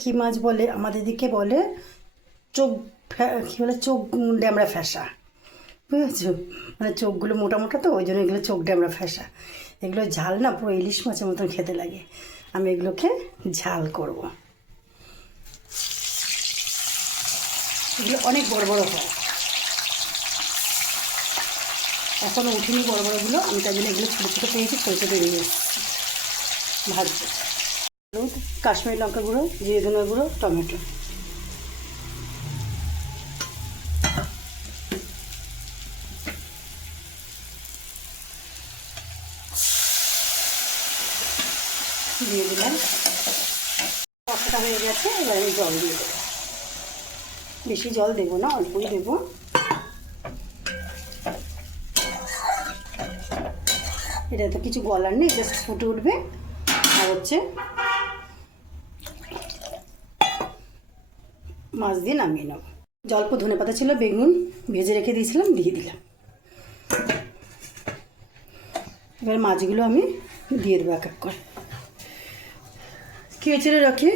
কী মাছ বলে, আমাদের দিকে বলে চোখ, কী বলে, চোখ ড্যামরা ফ্যাসা, বুঝেছো? মানে চোখগুলো মোটা মোটা, তো ওই জন্য এগুলো চোখ ড্যামরা ফ্যাসা। এগুলো ঝাল না পুরো ইলিশ মাছের মতন খেতে লাগে। আমি এগুলোকে ঝাল করব। এগুলো অনেক বড় বড় হয়, এখনও উঠিনি বড় বড়গুলো। আমি তাই জন্য এগুলো ছোটো ছোটো পেয়েছি, ছোটো ছোটো নিয়ে এসেছি ভাজবো। হলুদ, কাশ্মীরি লঙ্কা গুঁড়ো, জিরে ধনের গুঁড়ো, টমেটো। দিয়ে দিলাম, কষাটা হয়ে গেছে। এবার আমি জল দিয়ে দেবো। বেশি জল দেবো না, অল্পই দেবো। এটা তো কিছু গলার নেই, জাস্ট ফুটে উঠবে। আর হচ্ছে মাছ দিয়ে নামিয়ে নেব। অল্প ধনে পাতা ছিল, বেগুন ভেজে রেখে দিয়েছিলাম, দিয়ে দিলাম। এবার মাছগুলো আমি দিয়ে দেবো এক এক করে। কেচে রাখি।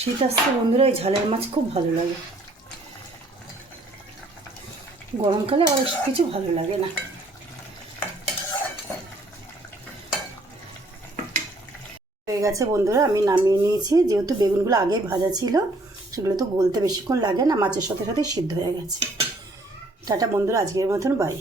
শীত আসছে বন্ধুরা, এই ঝালের মাছ খুব ভালো লাগে। গরমকালে আবার কিছু ভালো লাগে না। হয়ে গেছে বন্ধুরা, আমি নামিয়ে নিয়েছি। যেহেতু বেগুনগুলো আগেই ভাজা ছিল, সেগুলো তো গলতে বেশিক্ষণ লাগে না, মাছের সাথে সাথে সিদ্ধ হয়ে গেছে। টাটা বন্ধুরা, আজকের মতন বাই।